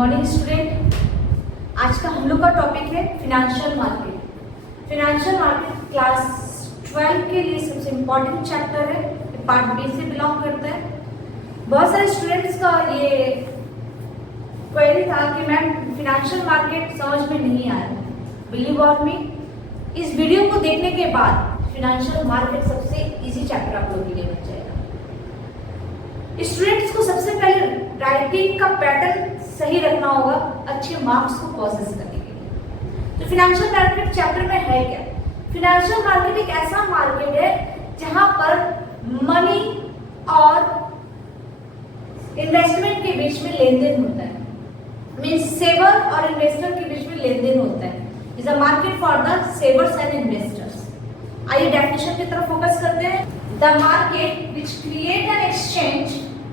Morning student. आज का हम लोग का टॉपिक है financial market. Financial market class 12 के लिए सबसे इम्पोर्टेंट चैप्टर है, पार्ट बी से बिलोंग करता है। बहुत सारे स्टूडेंट्स का ये क्वेरी था कि मैम फिनेंशियल मार्केट समझ में नहीं आया। बिलीव ऑन मी, इस वीडियो को देखने के बाद फिनेंशियल मार्केट सबसे इजी चैप्टर आप लोगों के लिए बन जाएगा। स्टूडेंट्स को सबसे पहले राइटिंग का पैटर्न सही रखना होगा अच्छे मार्क्स को प्रोसेस करने के लिए। तो फिनेंशियल मार्केट चैप्टर में है क्या? फिनेंशियल मार्केट एक ऐसा मार्केट है जहां पर मनी और इन्वेस्टमेंट के बीच में लेन देन होता है। मीन्स सेवर और इन्वेस्टर के बीच में लेन देन होता है। Is a market for the savers and investors. आइए डेफिनेशन की तरफ फोकस करते हैं। The market which create an exchange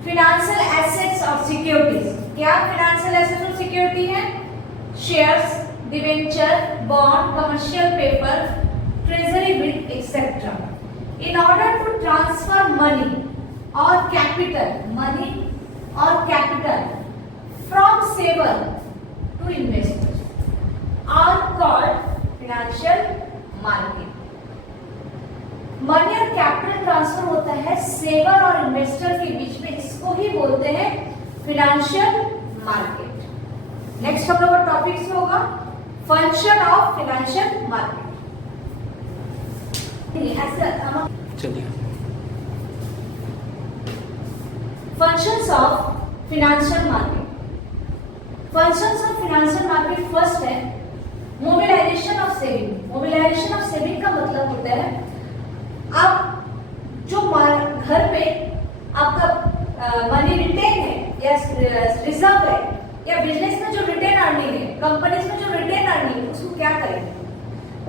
financial assets और सिक्योरिटीज। क्या फिनेंशियल एसेट्स और सिक्योरिटी है? Shares, debenture, bond, commercial paper, treasury bill etcetera. In order to transfer money और capital from saver to investors are called financial market. Money और capital transfer होता है saver और investor के बीच में, इसको ही बोलते हैं फिनेंशियल मार्केट। नेक्स्ट हम लोग का टॉपिक से होगा फंक्शन ऑफ फिनेंशियल मार्केट। चलिए, functions of financial market. Functions of financial market first है mobilisation of saving. Mobilisation of saving का मतलब होता है आप जो घर पे आपका मनी रिटेन है या रिजर्व है या बिजनेस में जो रिटेन अर्निंग है, कंपनीज में जो रिटेन अर्निंग है, उसको क्या करेंगे?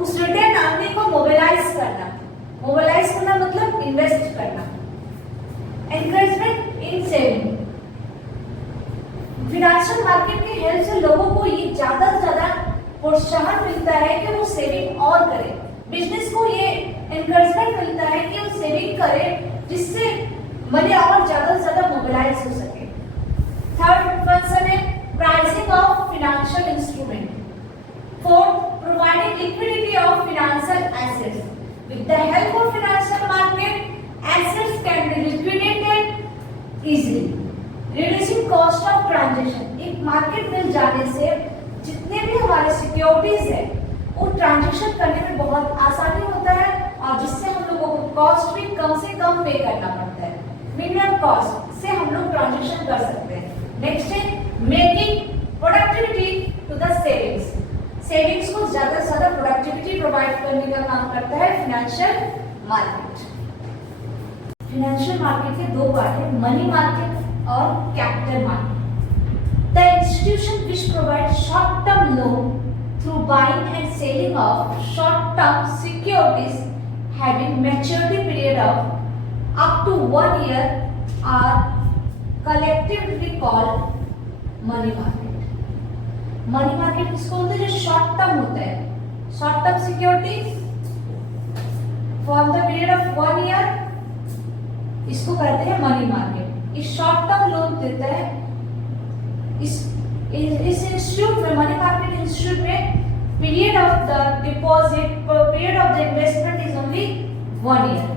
उस रिटेन अर्निंग को मोबिलाइज करना। मोबिलाइज करना मतलब इन्वेस्ट करना। एनकरेजमेंट इन सेविंग। फिनेंशियल मार्केट की हेल्प से लोगों को ये ज्यादा से ज्यादा प्रोत्साहन मिलता है कि वो सेविंग और करें। बिजनेस को ये एनकरेजमेंट मिलता है कि वो सेविंग करे जिससे मनी और ज्यादा से ज्यादा मोबिलाइज हो सके। थर्ड फंक्शन है pricing of financial instrument. Fourth, providing liquidity of financial assets. With the help of financial market assets can be liquidated easily, reducing cost of transaction. एक मार्केट मिल जाने से जितने भी हमारे सिक्योरिटीज है वो ट्रांजैक्शन करने में बहुत आसानी होता है और जिससे हम लोगों को कॉस्ट भी कम से कम पे करना पड़ता है। मिनिमम कॉस्ट से हम लोग ट्रांजैक्शन कर सकते हैं। नेक्स्ट है making productivity to the savings. Savings को ज्यादा से ज्यादा प्रोडक्टिविटी प्रोवाइड करने का काम करता है फिनेंशियल मार्केट। फिनेंशियल मार्केट के दो पार्ट है, मनी मार्केट और capital market. The institution which provide short term loan through buying and selling of short-term securities having maturity period of up to 1 year are collectively called money market. Money market किसको बोलते हैं? जो short term होता है, short term securities for the period of 1 year, इसको कहते हैं money market। इस short term लोन देता है। इस इंस्टीट्यूट में, मनी मार्केट इंस्टीट्यूट में period of the deposit, period of the investment is only 1 year.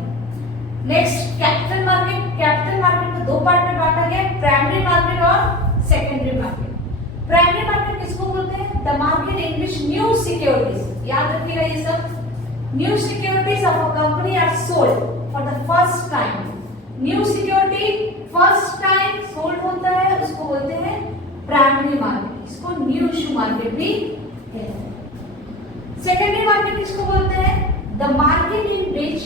Next capital market. Capital market को दो पार्ट में बांटा गया, प्राइमरी मार्केट और सेकेंडरी मार्केट। प्राइमरी मार्केट किसको बोलते हैं? The market in which new securities, याद रखिएगा ये सब, new securities of a company are sold for the first time. New security first time sold होता है, उसको बोलते हैं प्राइमरी मार्केट। इसको न्यू इश्यू मार्केट भी कहते हैं। सेकेंडरी मार्केट किसको बोलते हैं? The market in which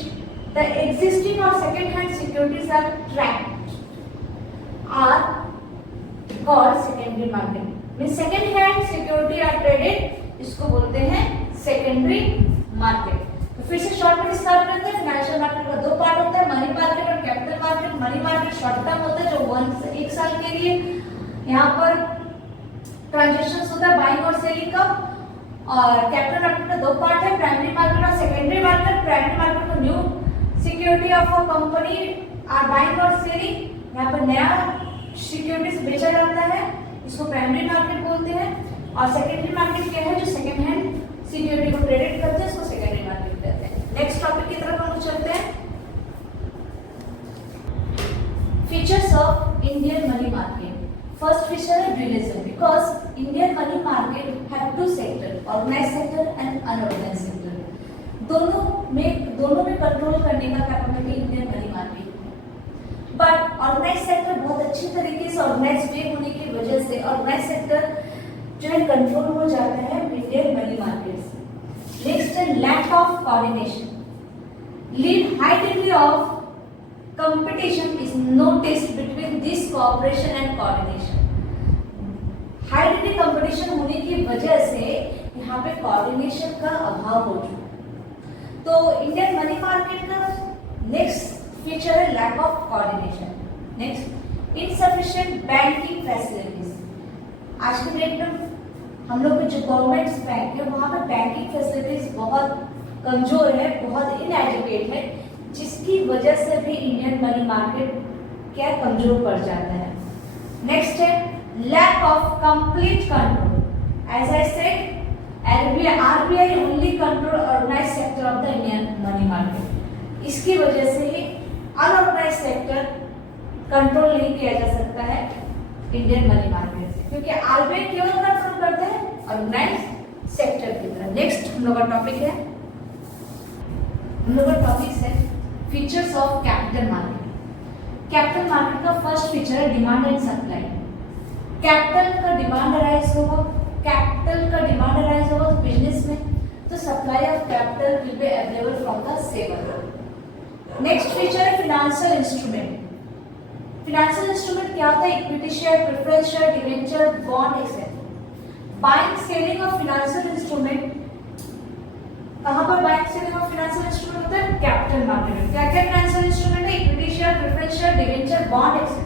the existing और second hand securities are tracked are called secondary market. Means second hand security are traded, इसको बोलते हैं सेकेंडरी मार्केट। तो फिर से शॉर्ट में स्टार्ट करते हैं। फाइनेंशियल मार्केट का दो पार्ट होता है, मनी मार्केट और capital market. Money market short term होता है जो 1 साल के लिए यहाँ पर ट्रांजैक्शंस होता है बाइंग और सेलिंग का। और कैपिटल मार्केट का दो पार्ट है, प्राइमरी मार्केट और सेकेंडरी मार्केट। प्राइमरी मार्केट को new security of a company are buying और सेलिंग, यहाँ पर नया सिक्योरिटीज बेचा जाता है। इसको प्राइमरी मार्केट बोलते हैं। और सेकेंडरी मार्केट क्या है, जो सेकेंड हैंड सिक्योरिटी को ट्रेडेड करते हैं, इसको सेकेंडरी मार्केट कहते हैं। नेक्स्ट टॉपिक की तरफ हम लोग चलते हैं। Features of Indian money market. First feature है realism, because Indian money market have two sector, organise sector and unorganise sector. दोनों में कंट्रोल करने का capability Indian money market. But organise sector बहुत अच्छी तरीके से ऑर्गेनाइज वे होने की वजह से ऑर्गेनाइज सेक्टर जो है कंट्रोल हो जाता है इंडियन मनी मार्केट से। नेक्स्ट है lack of coordination. Lead high degree of competition is noticed between this cooperation and coordination. High degree competition होने की वजह से यहाँ पे कोऑर्डिनेशन का अभाव हो चुका। तो इंडियन मनी मार्केट का नेक्स्ट फीचर है lack of coordination. Next insufficient banking facilities. आज के डेट में हम लोग के जो गवर्नमेंट बैंक है वहाँ पे बैंकिंग फैसिलिटीज बहुत कमजोर है, बहुत इनएजुकेट है, जिसकी वजह से भी इंडियन मनी मार्केट क्या कमजोर पड़ जाता है। नेक्स्ट है lack of complete control. As I said RBI only control organise sector of the Indian money market. इसकी वजह से ही अनऑर्गेनाइज सेक्टर कंट्रोल नहीं किया जा सकता है इंडियन मनी मार्केट से, क्योंकि आरबीआई केवल कंट्रोल करते हैं ऑर्गेनाइज सेक्टर की तरह। नेक्स्ट हम लोग का टॉपिक है features of capital market. Capital market का फर्स्ट फीचर है डिमांड एंड सप्लाई। कैपिटल का डिमांड अराइज होगा तो बिजनेस में, तो supply of capital will be available from the saver. Next feature है फाइनेंशियल इंस्ट्रूमेंट। फाइनेंशियल इंस्ट्रूमेंट क्या होता है, equity share, preference share, debenture, bond etcetera. Buying selling of financial instrument, कहां पर buying selling of financial instrument होता है, capital market में। क्या क्या फाइनेंशियल इंस्ट्रूमेंट है, equity share, preference share, debenture, bond etcetera.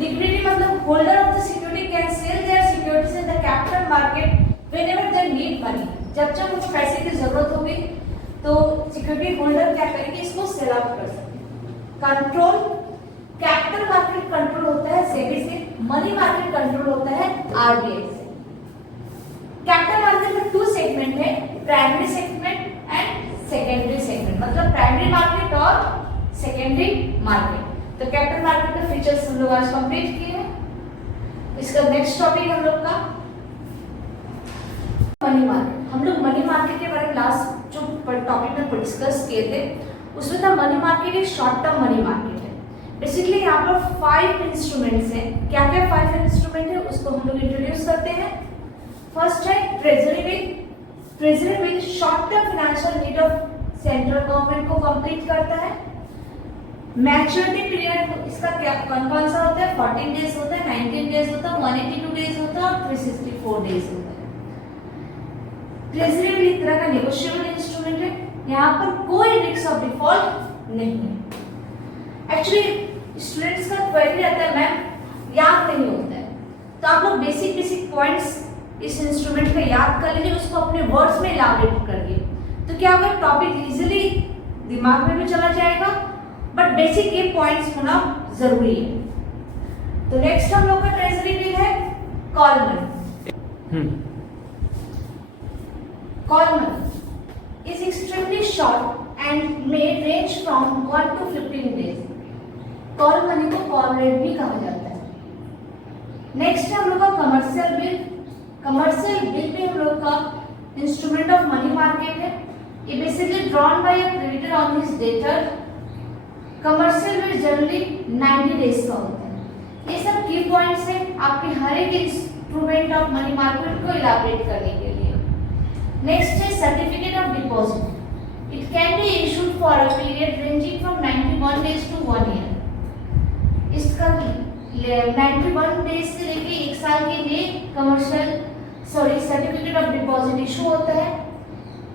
Liquidity मतलब holder of the security can sell their securities in the capital market whenever they need money. जब जब उनको पैसे की जरूरत होगी तो सिक्योरिटी होल्डर क्या करेंगे, इसको सेल आउट कर सकते। कंट्रोल, कैपिटल मार्केट कंट्रोल होता है सेबी से, मनी मार्केट कंट्रोल होता है आरबीआई से। कैपिटल मार्केट में टू सेगमेंट है, primary segment and secondary segment, मतलब प्राइमरी मार्केट और सेकेंडरी मार्केट। तो कैपिटल मार्केट के फीचर्स हम लोग आज कंप्लीट किए हैं। इसका नेक्स्ट टॉपिक हम लोग का मनी मार्केट। हम लोग मनी मार्केट के बारे में लास्ट जो टॉपिक में डिस्कस किए थे उसमें था मनी मार्केट एक शॉर्ट टर्म मनी मार्केट है। बेसिकली यहाँ पर 5 इंस्ट्रूमेंट्स हैं। क्या क्या 5 इंस्ट्रूमेंट है उसको हम लोग इंट्रोड्यूस करते हैं। फर्स्ट है treasury bill. Treasury bill short term financial need of central government को कंप्लीट करता है। मैच्योरिटी पीरियड इसका क्या कौन सा होता है, 14 डेज होता है, 19 डेज होता है, 182 डेज होता है और 364 डेज होता है। ट्रेजरी बिल एक तरह का नेगोशिएबल इंस्ट्रूमेंट है, यहाँ पर कोई रिस्क ऑफ डिफॉल्ट नहीं है। एक्चुअली स्टूडेंट्स का क्वेरी रहता है मैम याद नहीं होता है, तो आप लोग बेसिक पॉइंट्स इस इंस्ट्रूमेंट का याद कर लीजिए, उसको अपने वर्ड्स में इलाबोरेट करिए, तो क्या होगा टॉपिक इजीली दिमाग में भी चला जाएगा, बट बेसिक ये पॉइंट्स होना जरूरी है। तो नेक्स्ट हम लोग का ट्रेजरी बिल है call money. Call money is extremely short and may range from 1 to 15 days. Call money को कॉल रेट भी कहा जाता है। नेक्स्ट है हम लोग का कमर्शियल बिल। कमर्शियल बिल भी हम लोग का इंस्ट्रूमेंट ऑफ मनी मार्केट है। ये basically drawn by a creditor on his debtor. Commercial bill generally 90 days का होता है। ये सब की पॉइंट्स है आपके हर एक इंस्ट्रूमेंट ऑफ मनी मार्केट को इलाबोरेट करने के लिए। नेक्स्ट है certificate of deposit. It can be issued for a period ranging from 91 days to 1 year. इसका 91 डेज से लेके 1 साल के लिए सर्टिफिकेट ऑफ डिपॉजिट इशू होता है।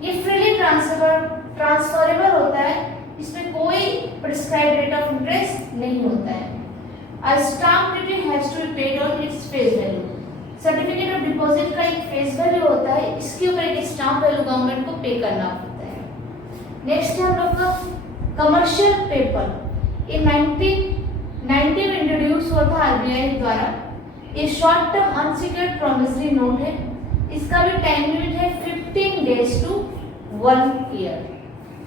ये फ्रीली ट्रांसफरेबल होता है, इसमें कोई प्रिस्क्राइब्ड रेट ऑफ इंटरेस्ट नहीं होता है। A stamp duty has to be paid on its face value. Certificate of deposit का एक फेस वैल्यू होता है, इसके ऊपर एक स्टाम्प वैल्यू गवर्नमेंट को पे करना पड़ता है। नेक्स्ट है हम लोग का commercial paper. In 1990 introduce introduce हुआ था आरबीआई द्वारा। ये short term unsecured promissory note है। इसका भी टाइम लिमिट है 15 डेज टू 1 ईयर।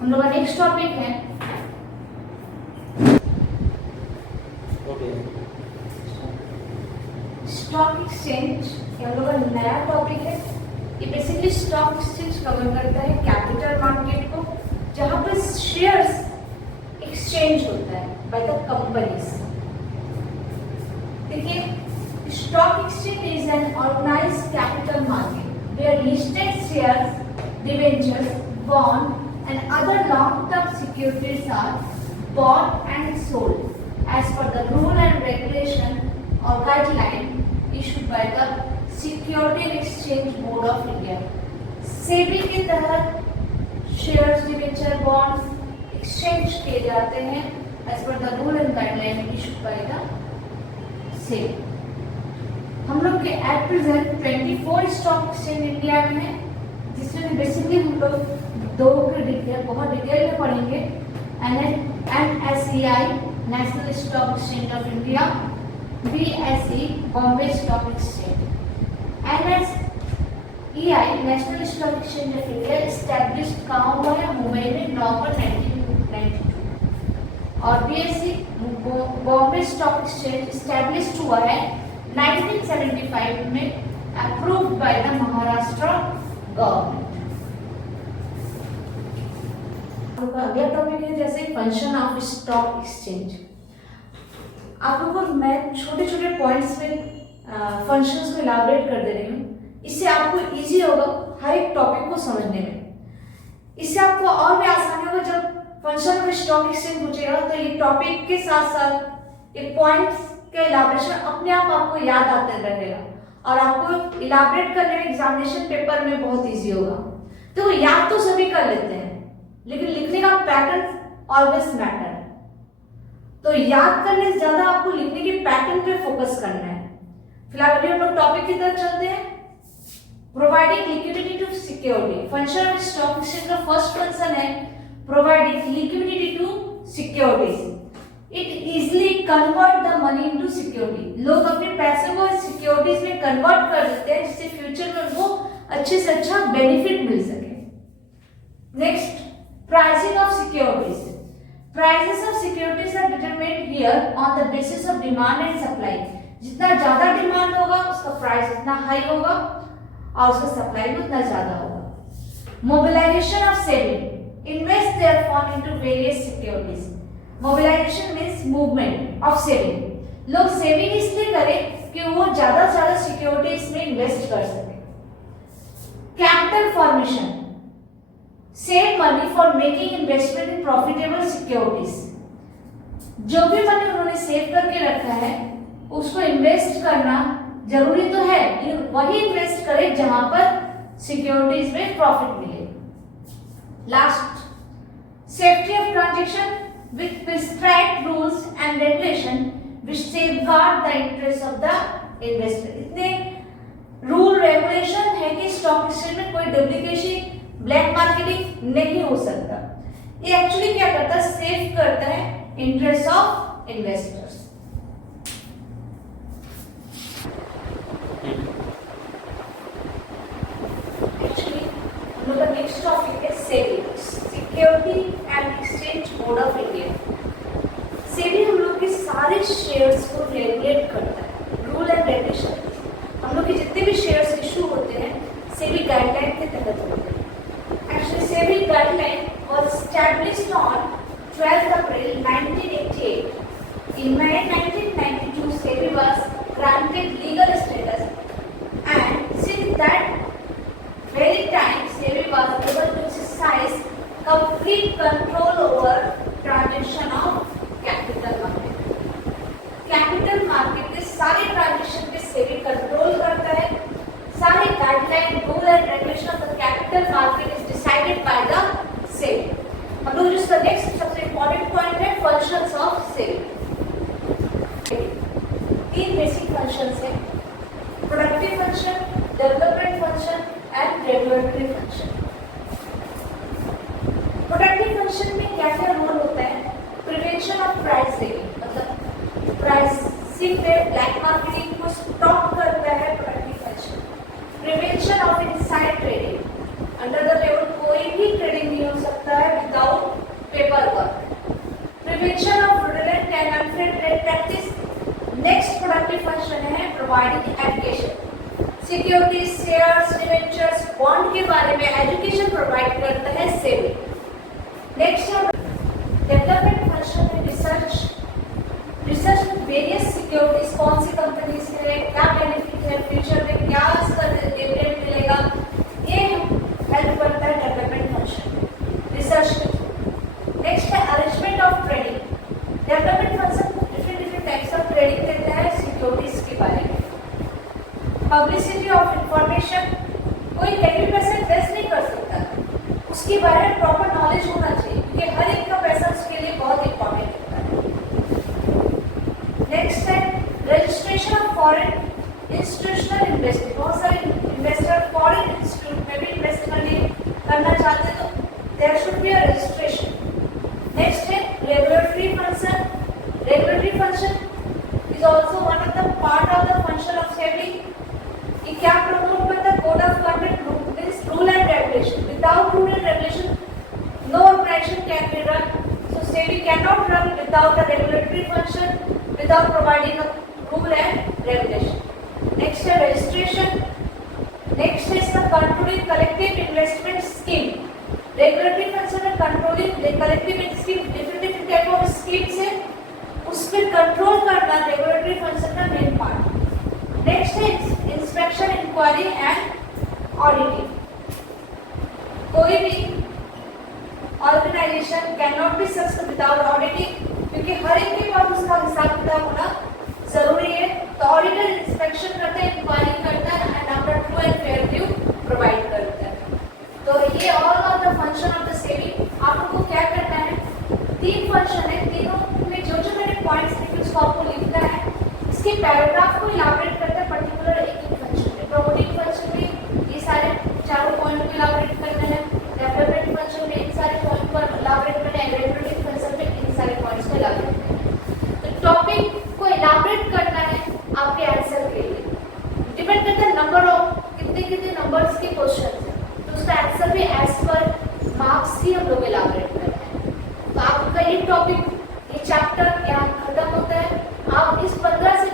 हम लोग का नेक्स्ट टॉपिक है स्टॉक एक्सचेंज। ये हम लोग का नया टॉपिक है। ये बेसिकली स्टॉक एक्सचेंज कवर करता है कैपिटल मार्केट को, जहां पर शेयर्स एक्सचेंज होता है बाय द कंपनीज। देखिए, stock exchange is an organised capital market where listed shares, debentures, bond and other long term securities are bought and sold as per the rule and regulation or guideline issued by the Security and Exchange Board of India। SEBI के तहत shares, debenture, bonds exchange किए जाते हैं as per the rule and guideline issued by the SEBI. हम लोग के at present 24 stock exchange India में है, जिसमें बेसिकली हम लोग दो के डिटेल बहुत डिटेल में पढ़ेंगे। NSEI national stock exchange of India, BSE Bombay stock exchange. NSEI national stock exchange of India established कहाँ हुआ है? मुंबई में नवंबर 1992। और BSE Bombay stock exchange established हुआ है 1975 में, approved by the Maharashtra government. अगला टॉपिक है जैसे फंक्शन ऑफ स्टॉक एक्सचेंज। आप लोगों को मैं छोटे छोटे पॉइंट्स में फंक्शंस को इलाबोरेट कर दे रही हूँ, इससे आपको इजी होगा हर एक टॉपिक को समझने में। इससे आपको और भी आसानी होगा जब फंक्शन ऑफ स्टॉक एक्सचेंज पूछेगा तो ये टॉपिक के साथ साथ ये पॉइंट्स का इलाबोरेशन अपने आप आपको याद आते रहेगा और आपको इलाबोरेट करने में एग्जामिनेशन पेपर में बहुत इजी होगा। तो याद तो सभी कर लेते हैं, लेकिन लिखने का पैटर्न ऑलवेज मैटर। तो याद करने से ज्यादा आपको लिखने के पैटर्न पे फोकस करना है। फिलहाल अभी हम लोग टॉपिक की तरफ चलते हैं। Providing liquidity to security. Function of stock exchange का फर्स्ट फंक्शन है providing liquidity to securities. It easily convert the money into security. लोग अपने पैसे को सिक्योरिटीज में कन्वर्ट कर देते हैं जिससे फ्यूचर में उनको अच्छे से अच्छा बेनिफिट मिल सके। Next, pricing of securities. Prices of securities are determined here on the basis of demand and supply. जितना ज्यादा डिमांड होगा उसका प्राइस उतना हाई होगा और उसका सप्लाई भी उतना ज्यादा होगा। Mobilization of saving. Invest their fund into various securities. Mobilization means movement of saving. लोग सेविंग इसलिए करें कि वो ज्यादा से ज्यादा सिक्योरिटीज में इन्वेस्ट कर सके। Capital formation. Save money for making investment in profitable securities. जो भी मनी उन्होंने सेव करके रखा है उसको इन्वेस्ट करना जरूरी तो है, लेकिन वही इन्वेस्ट करें जहां पर सिक्योरिटीज में प्रॉफिट मिले। Last, safety of transaction with prescribed rules and regulation which safeguard the interest of the investor। इतने रूल रेगुलेशन है कि स्टॉक एक्सचेंज में कोई डुप्लीकेशन, ब्लैक मार्केटिंग नहीं हो सकता। ये एक्चुअली क्या करता है? सेव करता है इंटरेस्ट ऑफ इन्वेस्टर्स। एक्चुअली हम लोग का नेक्स्ट टॉपिक है SEBI, security and exchange board of India. SEBI हम लोग के सारे शेयर्स को रेगुलेट करता है, रूल एंड रेगुलेशन। हम लोग के जितने भी शेयर्स इशू होते हैं सेबी गाइडलाइन के तहत होते हैं। Actually, SEBI guideline was established on 12th April 1988. In May 1992, SEBI was granted legal status, and since that very time, SEBI was able to exercise complete control over transaction of capital market. Capital market के सारे transaction पे SEBI control करता है। सारे guideline, rule and regulation of the capital market is decided by the SEBI. हम लोग जिसका next सबसे इंपॉर्टेंट पॉइंट है फंक्शंस ऑफ सेबी। तीन बेसिक फंक्शंस हैं, productive function, development function and regulatory function. Productive function में क्या क्या रोल होता है? प्रिवेंशन ऑफ प्राइस सेविंग, मतलब प्राइस सिर्फ ब्लैक मार्केटिंग को स्टॉप करता है productive function. Prevention of inside trading, under the level कोई भी ट्रेडिंग नहीं हो सकता है without paper work. Prevention of fraudulent and unfair trade practice. Next productive function है providing education. Securities, shares, debentures, bond के बारे में एजुकेशन प्रोवाइड करता है सेबी। नेक्स्ट है डेवलपमेंट फंक्शन में रिसर्च वेरियस सिक्योरिटीज, कौन सी कंपनीज है, क्या बेनिफिट है, फ्यूचर में क्या इसका डिविडेंड मिलेगा, ये हेल्प करता है डेवलपमेंट फंक्शन रिसर्च। नेक्स्ट है arrangement of trading. Development function different types of trading देता है सिक्योरिटीज के बारे में। पब्लिसिटी ऑफ इंफॉर्मेशन, कोई कैंडी पैसे वेस्ट नहीं कर सकता, उसके बारे में प्रॉपर नॉलेज होना चाहिए क्योंकि हर एक का पैसा उसके लिए बहुत इंपॉर्टेंट होता है। नेक्स्ट है registration of foreign institutional investment. बहुत सारे इन्वेस्टर फॉरेन इंस्टीट्यूट में भी इन्वेस्ट करना चाहते हैं तो there should be a registration. Next है regulatory function. Regulatory function is also one of the part of the function of SEBI. ये क्या प्रमोट करता है? Code of conduct means rule and regulation. Without rule and regulation no organisation can be run, so SEBI cannot run without a regulatory function, without providing a rule and regulation. Next है registration. Next is the controlling collective investment scheme. Regulatory function है controlling the collective scheme, different type of schemes है, उस पर control करना regulatory function का main part. Next है inspection, inquiry and auditing. कोई भी organisation can not be successful without auditing, क्योंकि हर एक के पास उसका हिसाब किताब होना जरूरी है। तो ऑडिटर इंस्पेक्शन करता है, इंक्वायरी करता है and after true and fair view provide करता है। तो ये all are the function of the SEBI. आप लोगों को क्या करना है, 3 फंक्शन है, तीनों में जो जो मैंने पॉइंट्स लिखे उसको आपको लिखना है। इसके पैराग्राफ को इलाबोरेट करता है पर्टिकुलर एक फंक्शन में। प्रमोटिंग फंक्शन में ये सारे चारों पॉइंट को इलाबोरेट करना है, डेवलपमेंट फंक्शन में इन सारे पॉइंट पर इलाबोरेट करना है, रेगुलेटरी फंक्शन में इन सारे पॉइंट्स को इलाबोरेट करना है। तो टॉपिक को इलाबोरेट करना है आपके आंसर के लिए। डिपेंड करता है नंबर ऑफ कितने नंबर्स के क्वेश्चन है, तो उसका आंसर भी एज पर मार्क्स ही हम लोग इलाबोरेट करते हैं। तो आपका ये टॉपिक, ये चैप्टर यहाँ खत्म होता है। आप इस 15 से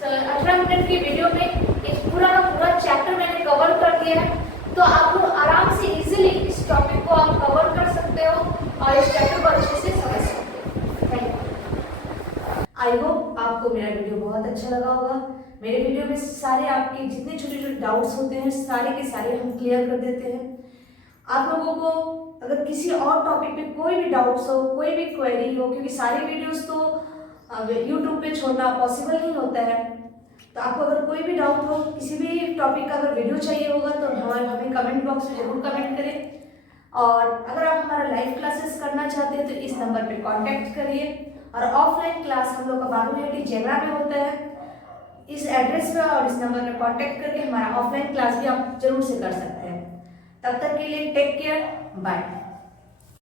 18 मिनट की वीडियो में इस पूरा का पूरा चैप्टर मैंने कवर कर दिया है, तो आप लोग आराम से इजीली इस टॉपिक को आप कवर कर सकते हो और इस चैप्टर को अच्छे से समझ सकते हो। Thank you. आई होप आपको मेरा वीडियो बहुत अच्छा लगा होगा। मेरे वीडियो में सारे आपके जितने छोटे छोटे डाउट्स होते हैं सारे के सारे हम क्लियर कर देते हैं। आप लोगों को अगर किसी और टॉपिक पे कोई भी डाउट्स हो, कोई भी क्वेरी हो, क्योंकि सारी वीडियोस तो यूट्यूब पे छोड़ना पॉसिबल नहीं होता है, तो आपको अगर कोई भी डाउट हो, किसी भी टॉपिक का अगर वीडियो चाहिए होगा तो हमें कमेंट बॉक्स में जरूर कमेंट करें। और अगर आप हमारा लाइव क्लासेस करना चाहते हैं तो इस नंबर पे कांटेक्ट करिए। और ऑफलाइन क्लास हम लोग का बाबूहेटी जेबरा में होता है। इस एड्रेस पर और इस नंबर पर कांटेक्ट करके हमारा ऑफलाइन क्लास भी आप जरूर से कर सकते हैं। तब तक के लिए टेक केयर, बाय।